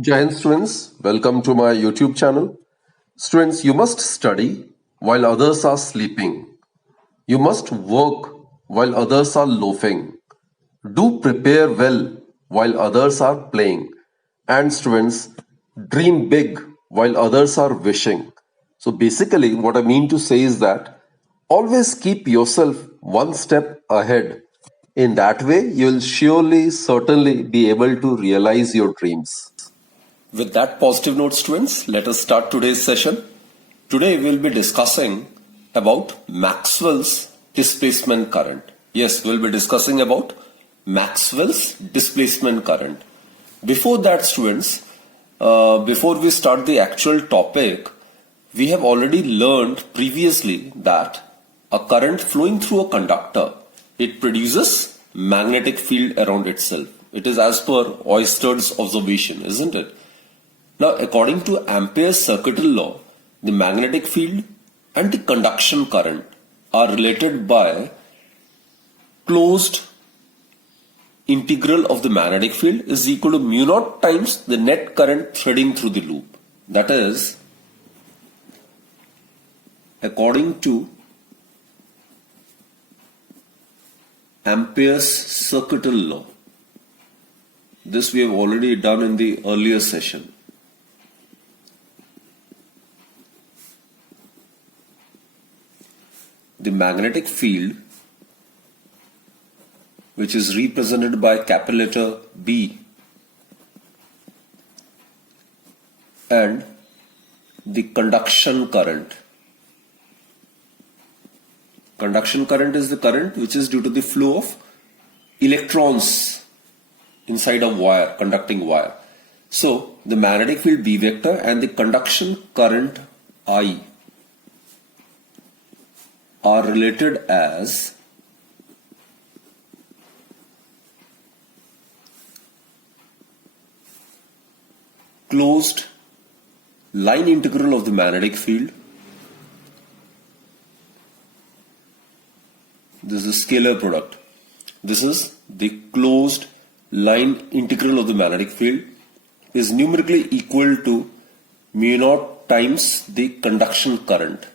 Jai Hind students, welcome to my YouTube channel. Students, you must study while others are sleeping. You must work while others are loafing. Do prepare well while others are playing. And students, dream big while others are wishing. So basically, what I mean to say is that always keep yourself one step ahead. In that way, you'll certainly be able to realize your dreams. With that positive note, students, let us start today's session. Today we'll be discussing about Maxwell's displacement current. Yes, we'll be discussing about Maxwell's displacement current. Before that, students, before we start the actual topic, we have already learned previously that a current flowing through a conductor, it produces magnetic field around itself. It is as per Oersted observation, isn't it? Now, according to Ampere's circuital law, the magnetic field and the conduction current are related by closed integral of the magnetic field is equal to mu naught times the net current threading through the loop. That is, according to Ampere's circuital law. This we have already done in the earlier session. The magnetic field, which is represented by capital letter B, and the conduction current. Conduction current is the current which is due to the flow of electrons inside a wire, conducting wire. So the magnetic field B vector and the conduction current I are related as closed line integral of the magnetic field. This is scalar product. This is the closed line integral of the magnetic field is numerically equal to mu naught times the conduction current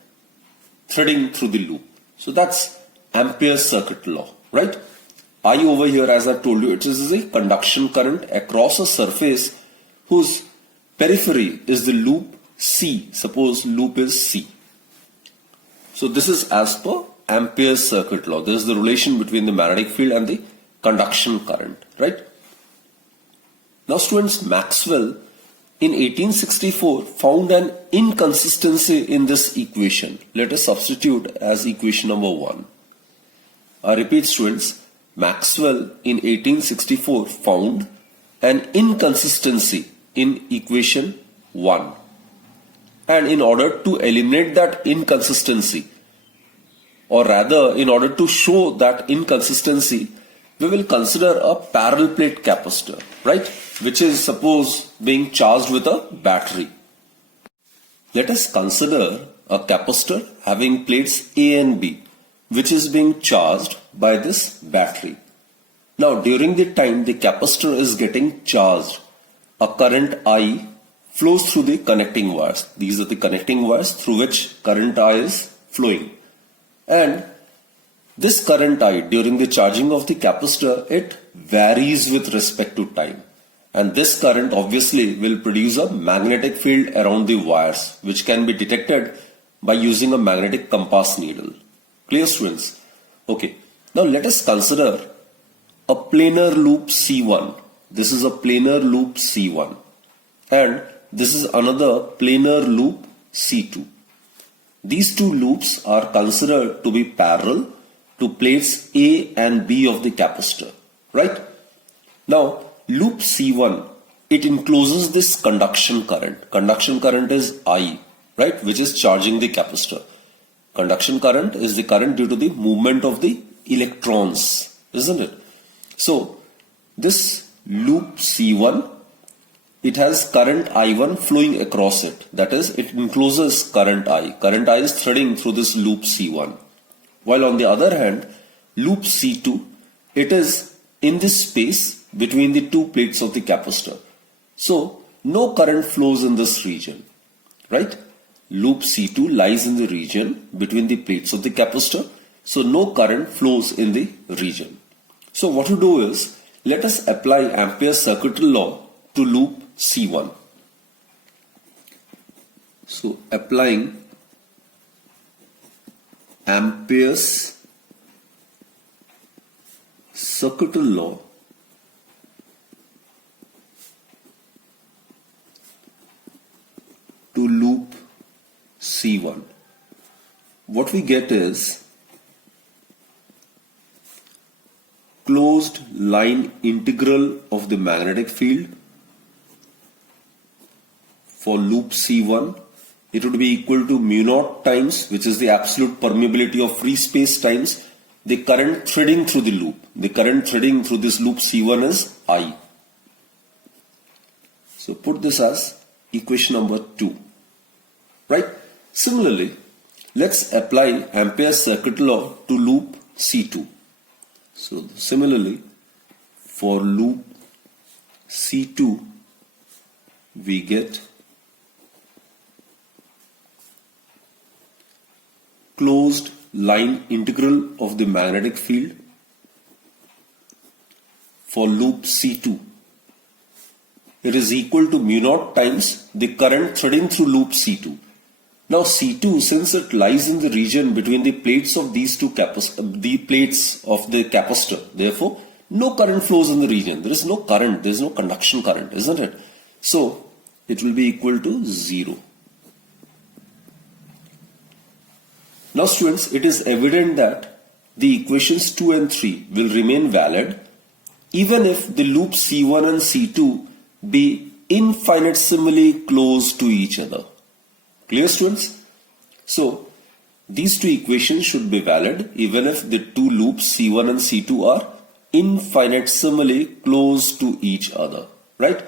threading through the loop. So that's Ampere's circuit law, right? I over here, as I told you, it is a conduction current across a surface whose periphery is the loop C. Suppose loop is C. So this is as per Ampere's circuit law. This is the relation between the magnetic field and the conduction current, right? Now students, Maxwell in 1864 found an inconsistency in this equation. Let us substitute as equation number 1. I repeat students, Maxwell in 1864 found an inconsistency in equation 1. And in order to eliminate that inconsistency, or rather in order to show that inconsistency, we will consider a parallel plate capacitor, right? Which is suppose being charged with a battery. Let us consider a capacitor having plates A and B, which is being charged by this battery. Now during the time the capacitor is getting charged, a current I flows through the connecting wires. These are the connecting wires through which current I is flowing. And this current I during the charging of the capacitor, it varies with respect to time. And this current obviously will produce a magnetic field around the wires, which can be detected by using a magnetic compass needle. Clear students? Okay. Now let us consider a planar loop C1. This is a planar loop C1. And this is another planar loop C2. These two loops are considered to be parallel to plates A and B of the capacitor, right? Now, loop C1, it encloses this conduction current. Conduction current is I, right, which is charging the capacitor. Conduction current is the current due to the movement of the electrons, isn't it? So, this loop C1, it has current I1 flowing across it. That is, it encloses current I. Current I is threading through this loop C1. While on the other hand, loop C2, it is in this space between the two plates of the capacitor. So no current flows in this region, right? Loop C2 lies in the region between the plates of the capacitor, so no current flows in the region. So what to do is, let us apply Ampere's circuitry law to loop C1. So applying Ampere's circuitry law to loop C1, what we get is closed line integral of the magnetic field for loop C1. It would be equal to mu naught times, which is the absolute permeability of free space, times the current threading through the loop. The current threading through this loop C1 is I. So put this as equation number 2. Right? Similarly, let's apply Ampere's circuit law to loop C2. So similarly, for loop C2, we get closed line integral of the magnetic field for loop C2. It is equal to mu naught times the current threading through loop C2. Now C2, since it lies in the region between the plates of these two the plates of the capacitor, therefore no current flows in the region. There is no current, there is no conduction current, isn't it? So it will be equal to 0. Now students, it is evident that the equations 2 and 3 will remain valid even if the loop C1 and C2 be infinitesimally close to each other. Clear, students? So these two equations should be valid even if the two loops C1 and C2 are infinitesimally close to each other, right?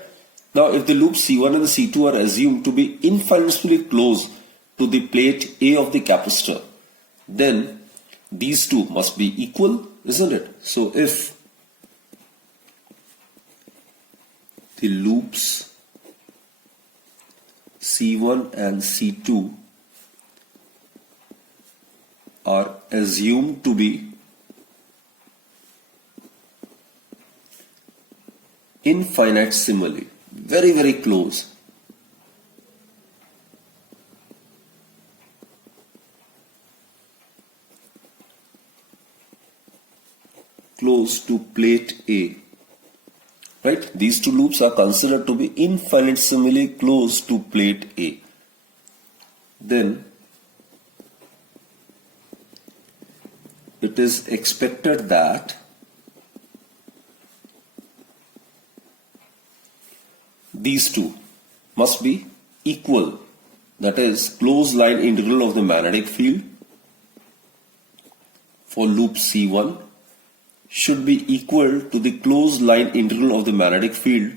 Now if the loops C1 and C2 are assumed to be infinitesimally close to the plate A of the capacitor, then these two must be equal, isn't it? So if the loops C1 and C2 are assumed to be infinitesimally, very, very close, to plate A. Right? These two loops are considered to be infinitesimally close to plate A. Then it is expected that these two must be equal. That is, closed line integral of the magnetic field for loop C1 should be equal to the closed line integral of the magnetic field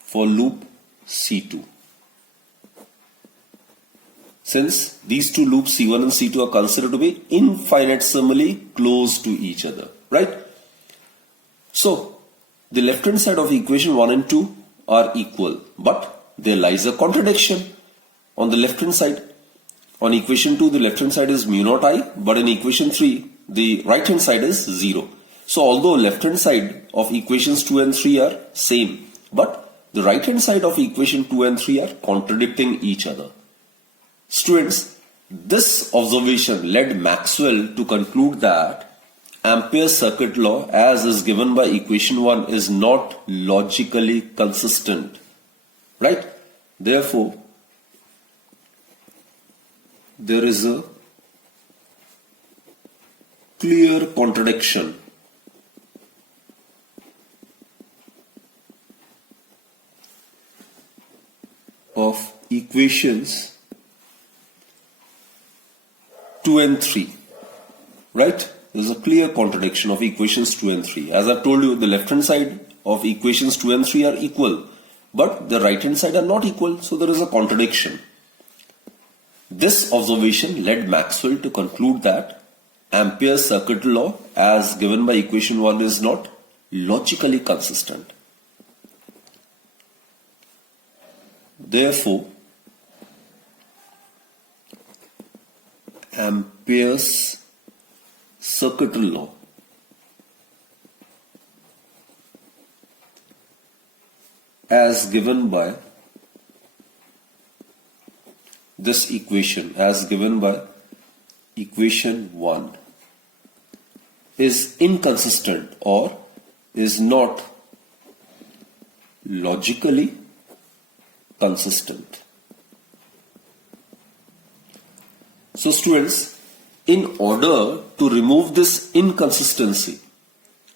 for loop C2. Since these two loops C1 and C2 are considered to be infinitesimally close to each other, right? So the left hand side of equation 1 and 2 are equal, but there lies a contradiction on the left hand side. On equation 2, the left hand side is mu naught I, but in equation 3, the right hand side is 0. So although left hand side of equations 2 and 3 are same, but the right hand side of equation 2 and 3 are contradicting each other. Students, this observation led Maxwell to conclude that Ampere's circuit law as is given by equation 1 is not logically consistent, right? Therefore, there is a clear contradiction of equations 2 and 3, right? There is a clear contradiction of equations 2 and 3. As I've told you, the left hand side of equations 2 and 3 are equal, but the right hand side are not equal, so there is a contradiction. This observation led Maxwell to conclude that Ampere's circuit law as given by equation 1 is not logically consistent. Therefore, Ampere's circuital law as given by this equation, as given by equation 1, is inconsistent or is not logically consistent. So students, in order to remove this inconsistency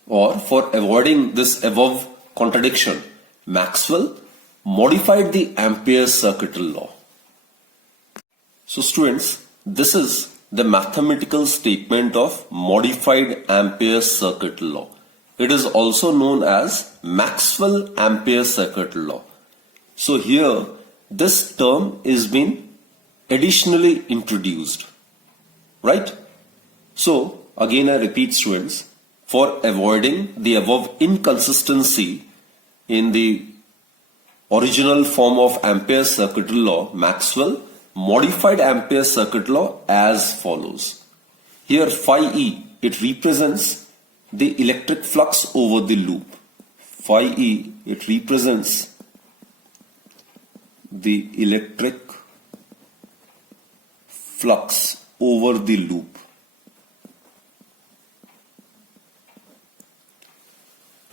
or for avoiding this above contradiction, Maxwell modified the Ampere's circuital law. So students, this is the mathematical statement of modified Ampere's circuital law. It is also known as Maxwell-Ampere circuital law. So here, this term is being additionally introduced, right? So again I repeat students, for avoiding the above inconsistency in the original form of Ampere's circuital law, Maxwell modified Ampere's circuit law as follows. Here phi E, it represents the electric flux over the loop. Phi E, it represents the electric flux over the loop.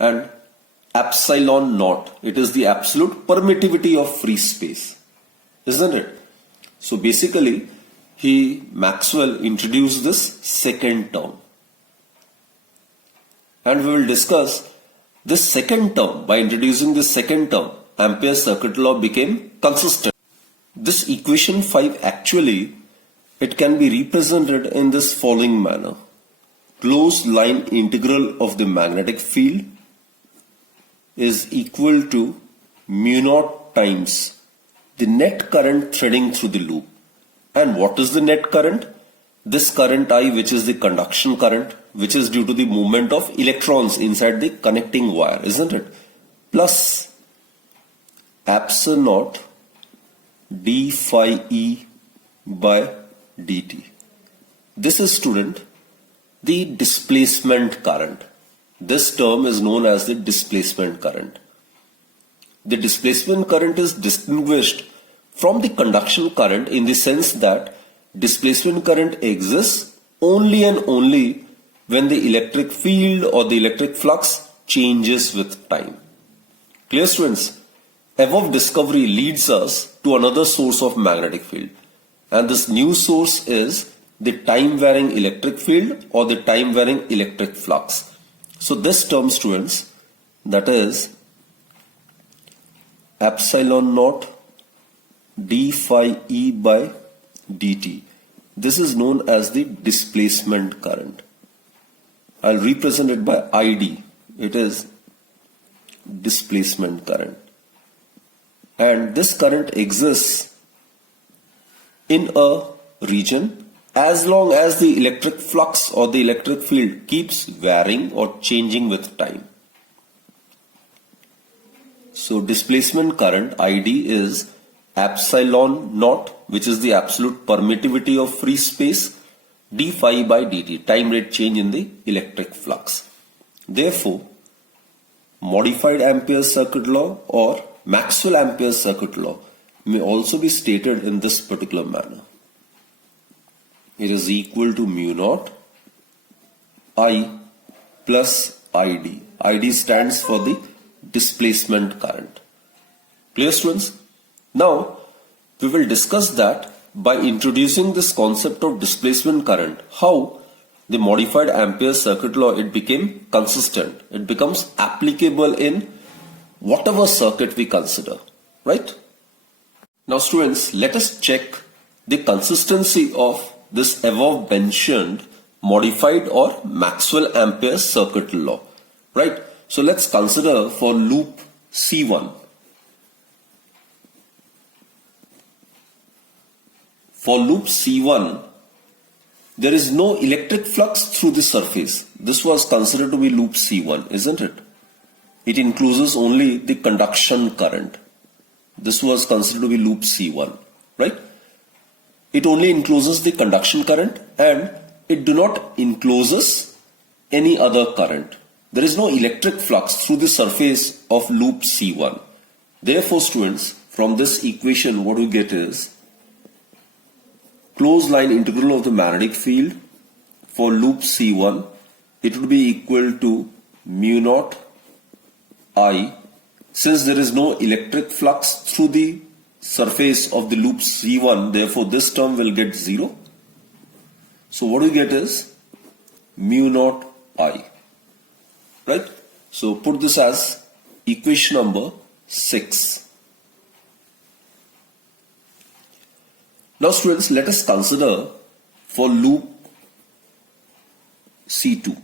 And epsilon naught, it is the absolute permittivity of free space, isn't it? So basically, Maxwell introduced this second term. And we will discuss this second term. By introducing this second term, Ampere's circuit law became consistent. This equation 5 actually, it can be represented in this following manner. Closed line integral of the magnetic field is equal to mu naught times the net current threading through the loop. And what is the net current? This current I, which is the conduction current, which is due to the movement of electrons inside the connecting wire, isn't it? Plus epsilon naught d phi E by dt. This is, student, the displacement current. This term is known as the displacement current. The displacement current is distinguished from the conduction current in the sense that displacement current exists only and only when the electric field or the electric flux changes with time. Clear, students? Above discovery leads us to another source of magnetic field, and this new source is the time varying electric field or the time varying electric flux. So this term, students, that is epsilon naught d phi E by dt. This is known as the displacement current. I'll represent it by ID. It is displacement current. And this current exists in a region as long as the electric flux or the electric field keeps varying or changing with time. So displacement current ID is epsilon naught, which is the absolute permittivity of free space, d phi by dt, time rate change in the electric flux. Therefore, modified Ampere's circuit law or Maxwell-Ampere's circuit law may also be stated in this particular manner. It is equal to mu naught I plus ID. ID stands for the displacement current. Clear, students? Now, we will discuss that by introducing this concept of displacement current, how the modified Ampere's circuit law, it became consistent. It becomes applicable in whatever circuit we consider, right? Now students, let us check the consistency of this above mentioned modified or Maxwell-Ampere's circuit law, right? So let's consider for loop C1. For loop C1, there is no electric flux through the surface. This was considered to be loop C1, isn't it? It includes only the conduction current. this was considered to be loop C1, right? It only encloses the conduction current and it do not encloses any other current. There is no electric flux through the surface of loop C1. Therefore, students, from this equation, what we get is closed line integral of the magnetic field for loop C1. It would be equal to mu naught I. Since there is no electric flux through the surface of the loop C1, therefore this term will get 0. So what we get is mu naught I. Right? So put this as equation number 6. Now students, let us consider for loop C2.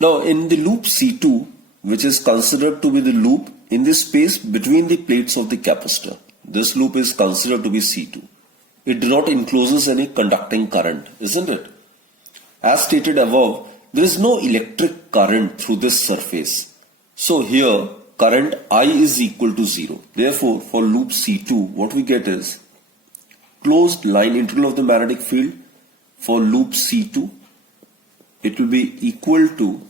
Now in the loop C2, which is considered to be the loop in the space between the plates of the capacitor, this loop is considered to be C2. It does not encloses any conducting current, isn't it? As stated above, there is no electric current through this surface. So here current I is equal to 0. Therefore, for loop C2, what we get is closed line integral of the magnetic field for loop C2. It will be equal to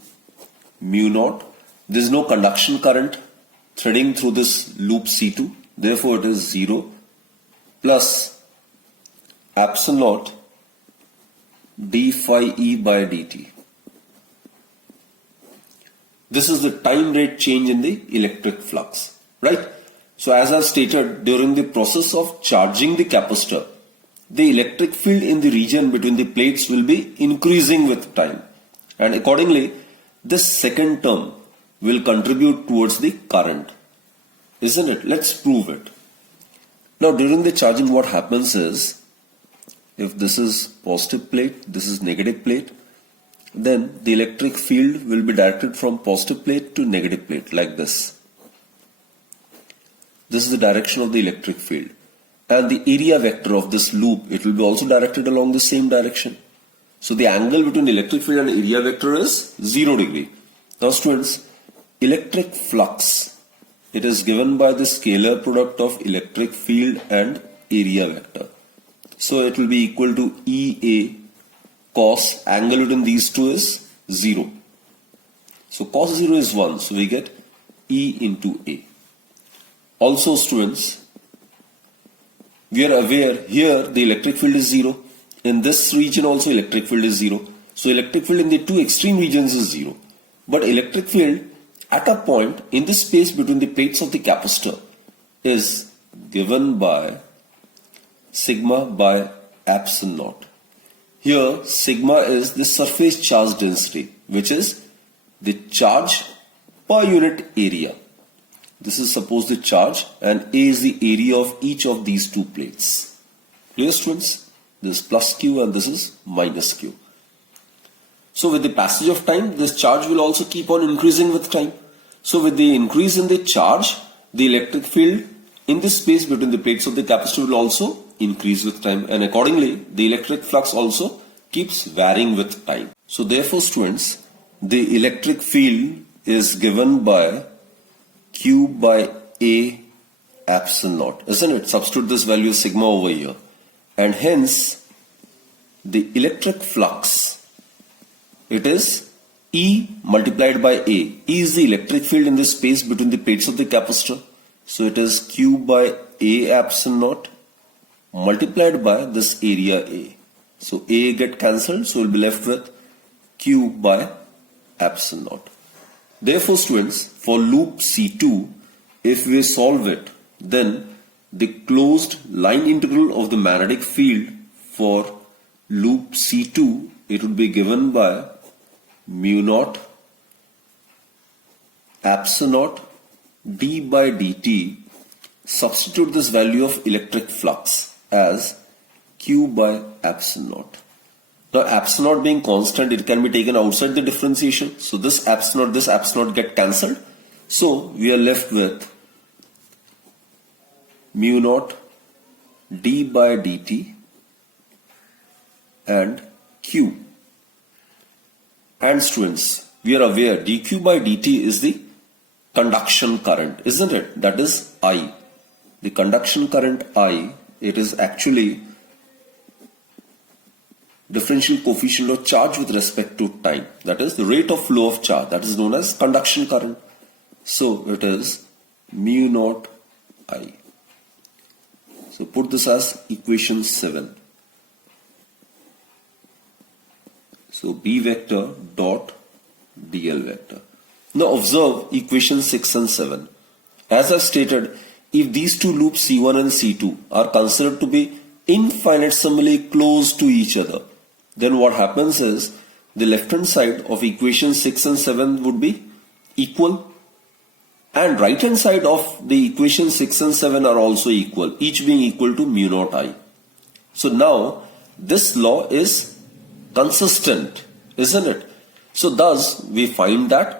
mu naught. There is no conduction current threading through this loop C2. Therefore, it is 0 plus epsilon naught d phi E by dt. This is the time rate change in the electric flux, right? So as I stated, during the process of charging the capacitor, the electric field in the region between the plates will be increasing with time. And accordingly, this second term will contribute towards the current, isn't it? Let's prove it. Now during the charging, what happens is, if this is positive plate, this is negative plate, then the electric field will be directed from positive plate to negative plate like this. This is the direction of the electric field. And the area vector of this loop, it will be also directed along the same direction. So the angle between electric field and area vector is 0 degree. Now students, electric flux, it is given by the scalar product of electric field and area vector. So it will be equal to EA cos, angle between these two is 0. So cos 0 is 1. So we get E into A. Also students, we are aware here the electric field is 0. In this region also electric field is 0. So electric field in the two extreme regions is 0. But electric field at a point in the space between the plates of the capacitor is given by sigma by epsilon naught. Here sigma is the surface charge density, which is the charge per unit area. This is suppose the charge and A is the area of each of these two plates. Clear students? This is plus Q and this is minus Q. So with the passage of time, this charge will also keep on increasing with time. So with the increase in the charge, the electric field in the space between the plates of the capacitor will also increase with time, and accordingly the electric flux also keeps varying with time. So therefore students, the electric field is given by Q by A epsilon naught, isn't it? Substitute this value sigma over here, and hence the electric flux, it is E multiplied by A. E is the electric field in the space between the plates of the capacitor. So it is Q by A epsilon naught multiplied by this area A. So A get cancelled, so we'll be left with Q by epsilon naught. Therefore students, for loop C2, if we solve it, then the closed line integral of the magnetic field for loop C2, it would be given by mu naught epsilon naught d by dt. Substitute this value of electric flux as Q by epsilon naught. Now epsilon naught being constant, it can be taken outside the differentiation. So this epsilon naught get cancelled. So we are left with mu naught d by dt and Q. And students, we are aware dq by dt is the conduction current, isn't it? That is I. The conduction current I, it is actually differential coefficient of charge with respect to time. That is the rate of flow of charge. That is known as conduction current. So it is mu naught I. So put this as equation 7. So B vector dot dl vector. Now observe equation 6 and 7. As I stated, if these two loops C1 and C2 are considered to be infinitesimally close to each other, then what happens is the left hand side of equation 6 and 7 would be equal, and right hand side of the equation 6 and 7 are also equal, each being equal to mu naught I. So now this law is consistent, isn't it? So thus we find that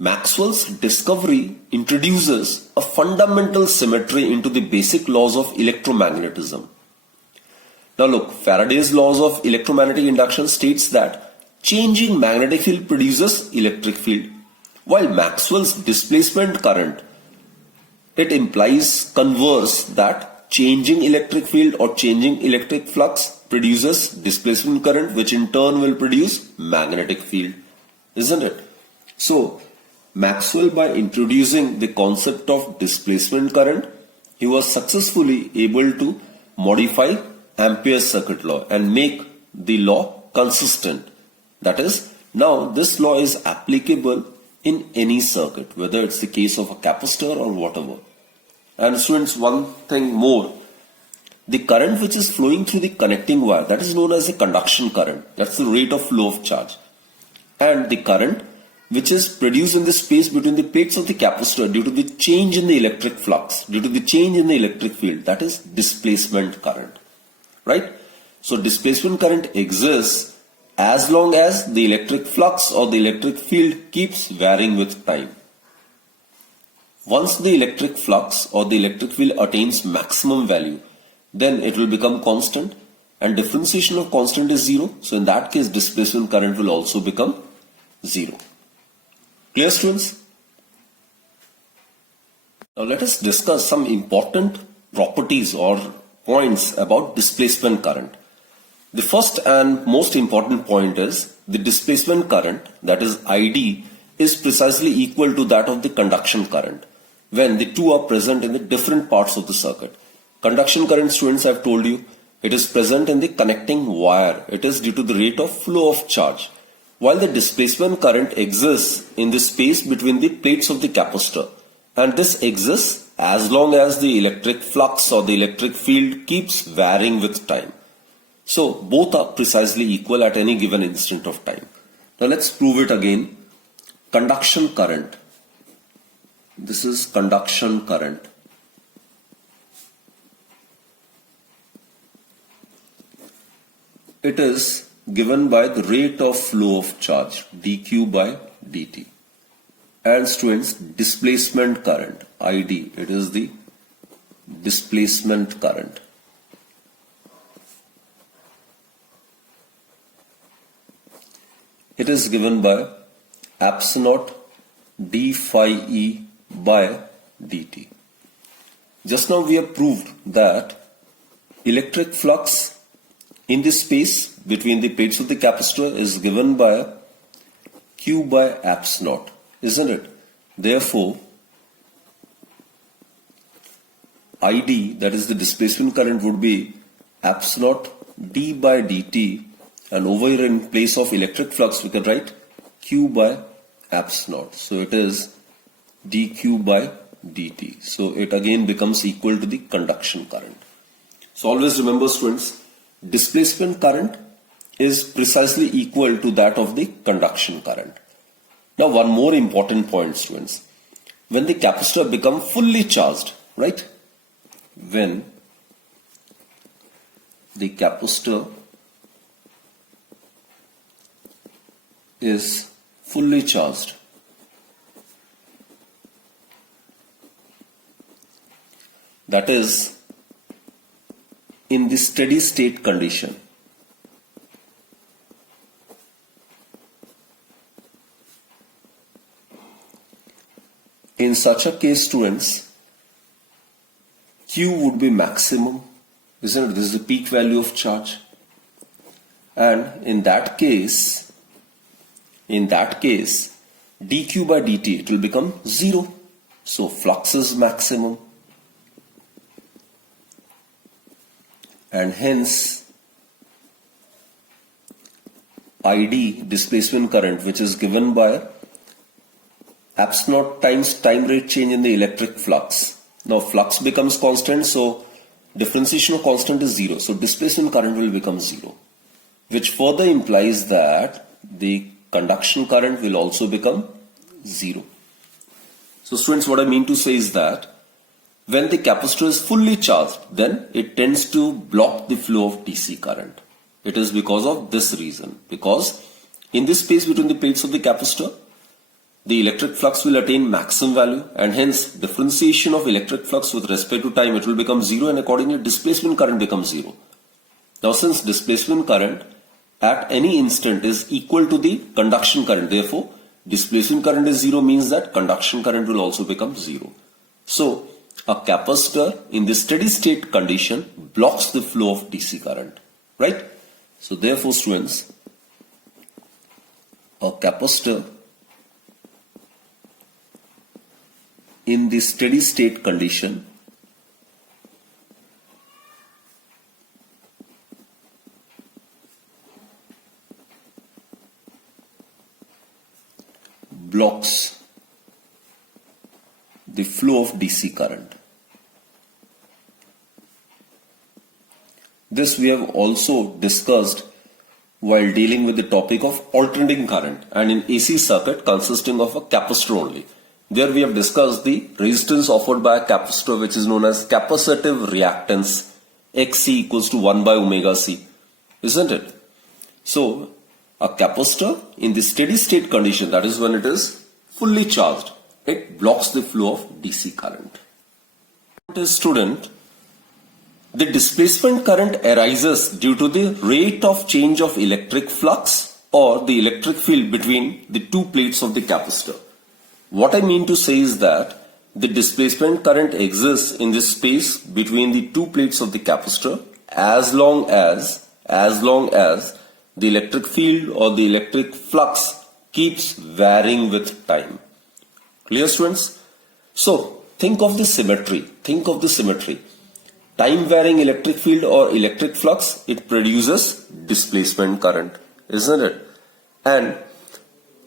Maxwell's discovery introduces a fundamental symmetry into the basic laws of electromagnetism. Now look, Faraday's laws of electromagnetic induction states that changing magnetic field produces electric field, while Maxwell's displacement current, it implies converse, that changing electric field or changing electric flux produces displacement current, which in turn will produce magnetic field, isn't it? So Maxwell, by introducing the concept of displacement current, he was successfully able to modify Ampere's circuit law and make the law consistent. That is, now this law is applicable in any circuit, whether it's the case of a capacitor or whatever. And students, one thing more, the current which is flowing through the connecting wire, that is known as the conduction current. That's the rate of flow of charge. And the current which is produced in the space between the plates of the capacitor due to the change in the electric flux, due to the change in the electric field, that is displacement current, right? So displacement current exists as long as the electric flux or the electric field keeps varying with time. Once the electric flux or the electric field attains maximum value, then it will become constant, and differentiation of constant is zero. So in that case, displacement current will also become zero. Clear, students? Now let us discuss some important properties or points about displacement current. The first and most important point is the displacement current, that is ID, is precisely equal to that of the conduction current when the two are present in the different parts of the circuit. Conduction current, students, I have told you, it is present in the connecting wire. It is due to the rate of flow of charge. While the displacement current exists in the space between the plates of the capacitor, and this exists as long as the electric flux or the electric field keeps varying with time. So both are precisely equal at any given instant of time. Now let's prove it again. Conduction current. This is conduction current. It is given by the rate of flow of charge, dq by dt. And students, displacement current, id, it is the displacement current. It is given by epsilon naught d phi e by dt. Just now we have proved that electric flux in the space between the plates of the capacitor is given by q by epsilon naught, isn't it? Therefore, id, that is the displacement current, would be epsilon naught d by dt, and over here in place of electric flux we can write q by epsilon naught. So it is dq by dt. So it again becomes equal to the conduction current. So always remember, students, displacement current is precisely equal to that of the conduction current. Now one more important point, students. When the capacitor becomes fully charged, right? When the capacitor is fully charged, that is in the steady state condition, In such a case, students, Q would be maximum, isn't it? This is the peak value of charge. And in that case, dq by dt, it will become 0. So flux is maximum. And hence, ID, displacement current, which is given by epsilon times time rate change in the electric flux. Now flux becomes constant, so differentiation of constant is 0. So displacement current will become 0, which further implies that the conduction current will also become 0. So students, what I mean to say is that when the capacitor is fully charged, then it tends to block the flow of DC current. It is because of this reason. Because in this space between the plates of the capacitor, the electric flux will attain maximum value, and hence differentiation of electric flux with respect to time, it will become 0, and accordingly displacement current becomes 0. Now since displacement current at any instant is equal to the conduction current, therefore displacement current is 0 means that conduction current will also become 0. So a capacitor in the steady state condition blocks the flow of DC current, right? So therefore students, a capacitor in the steady state condition blocks the flow of DC current. This we have also discussed while dealing with the topic of alternating current and in AC circuit consisting of a capacitor only. There we have discussed the resistance offered by a capacitor, which is known as capacitive reactance, XC equals to 1 by omega C, isn't it? So a capacitor in the steady state condition, that is when it is fully charged, it blocks the flow of DC current. Student, the displacement current arises due to the rate of change of electric flux or the electric field between the two plates of the capacitor. What I mean to say is that the displacement current exists in this space between the two plates of the capacitor as long as the electric field or the electric flux keeps varying with time. Clear, students? So think of the symmetry. Time varying electric field or electric flux, it produces displacement current, isn't it? And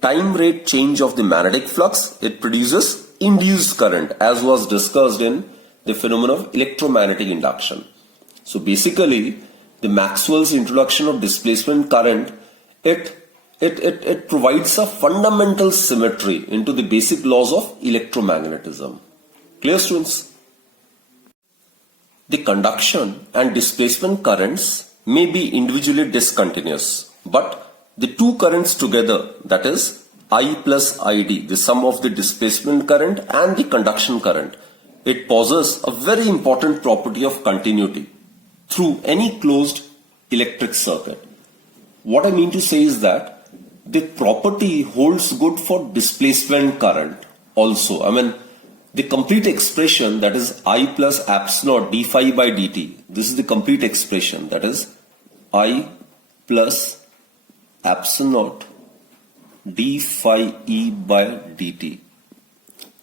time rate change of the magnetic flux, it produces induced current, as was discussed in the phenomenon of electromagnetic induction. So basically, the Maxwell's introduction of displacement current, it provides a fundamental symmetry into the basic laws of electromagnetism. Clear, students? The conduction and displacement currents may be individually discontinuous, but the two currents together, that is I plus ID, the sum of the displacement current and the conduction current, it possesses a very important property of continuity through any closed electric circuit. What I mean to say is that the property holds good for displacement current also. I mean, the complete expression, that is I plus epsilon d phi by dt, this is the complete expression, that is I plus epsilon d phi e by dt.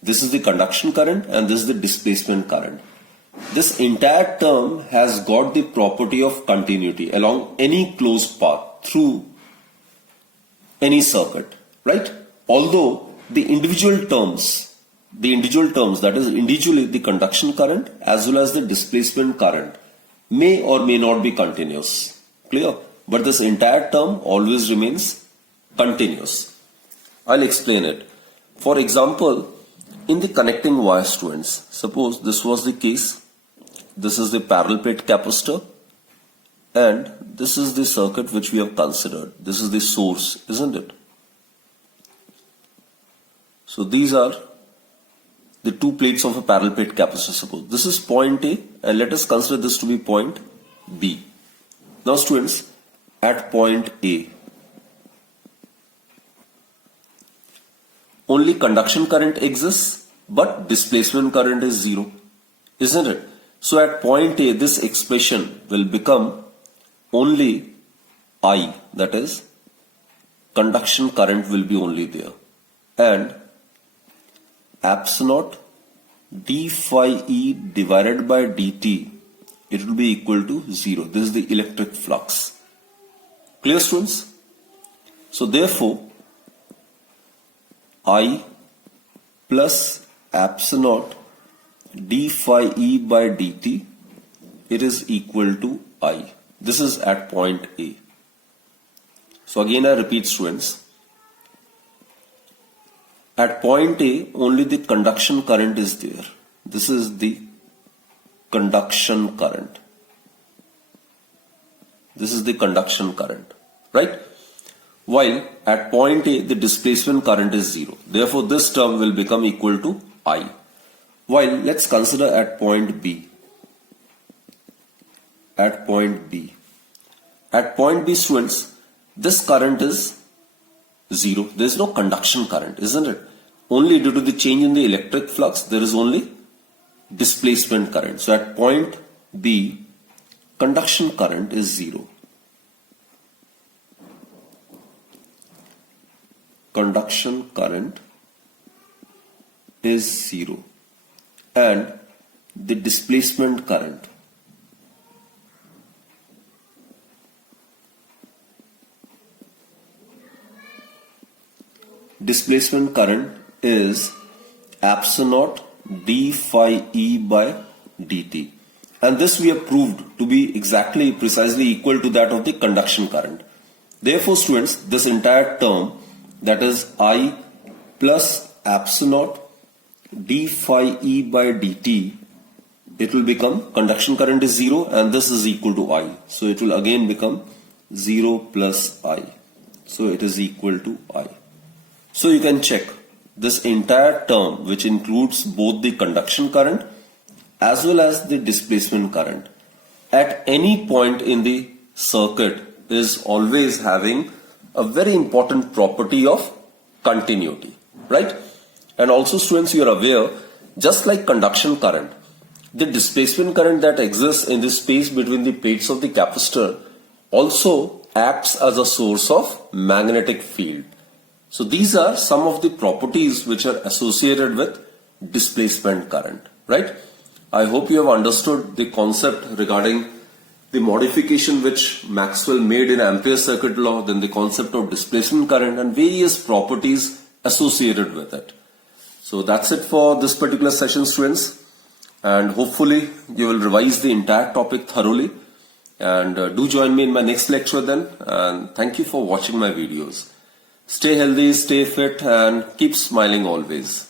This is the conduction current and this is the displacement current. This entire term has got the property of continuity along any closed path through any circuit, right? Although the individual terms, that is individually the conduction current as well as the displacement current may or may not be continuous. Clear? But this entire term always remains continuous. I'll explain it. For example, in the connecting wire, students, suppose this was the case. This is the parallel plate capacitor and this is the circuit which we have considered. This is the source, isn't it? So these are the two plates of a parallel plate capacitor. Suppose this is point A and let us consider this to be point B. Now students, at point A, only conduction current exists but displacement current is 0, isn't it? So at point A, this expression will become only I, that is, conduction current will be only there. And epsilon naught d phi E divided by dt, it will be equal to 0. This is the electric flux. Clear, students? So therefore, I plus epsilon naught d phi E by dt, it is equal to I. This is at point A. So again I repeat, students, at point A only the conduction current is there. This is the conduction current. This is the conduction current, right? While at point A the displacement current is 0. Therefore this term will become equal to I. While let's consider at point B. At point B. At point B, students, this current is 0. There is no conduction current, isn't it? Only due to the change in the electric flux, there is only displacement current. So at point B, conduction current is 0. Conduction current is 0. And the displacement current is epsilon naught d phi E by dt. And this we have proved to be precisely equal to that of the conduction current. Therefore, students, this entire term, that is I plus epsilon naught d phi E by dt, it will become, conduction current is 0 and this is equal to I. So it will again become 0 plus I. So it is equal to I. So you can check this entire term, which includes both the conduction current as well as the displacement current, at any point in the circuit is always having a very important property of continuity, right? And also, students, you are aware, just like conduction current, the displacement current that exists in the space between the plates of the capacitor also acts as a source of magnetic field. So these are some of the properties which are associated with displacement current, right? I hope you have understood the concept regarding the modification which Maxwell made in Ampere's circuit law, then the concept of displacement current and various properties associated with it. So that's it for this particular session, students. And hopefully you will revise the entire topic thoroughly. And do join me in my next lecture then. And thank you for watching my videos. Stay healthy, stay fit, and keep smiling always.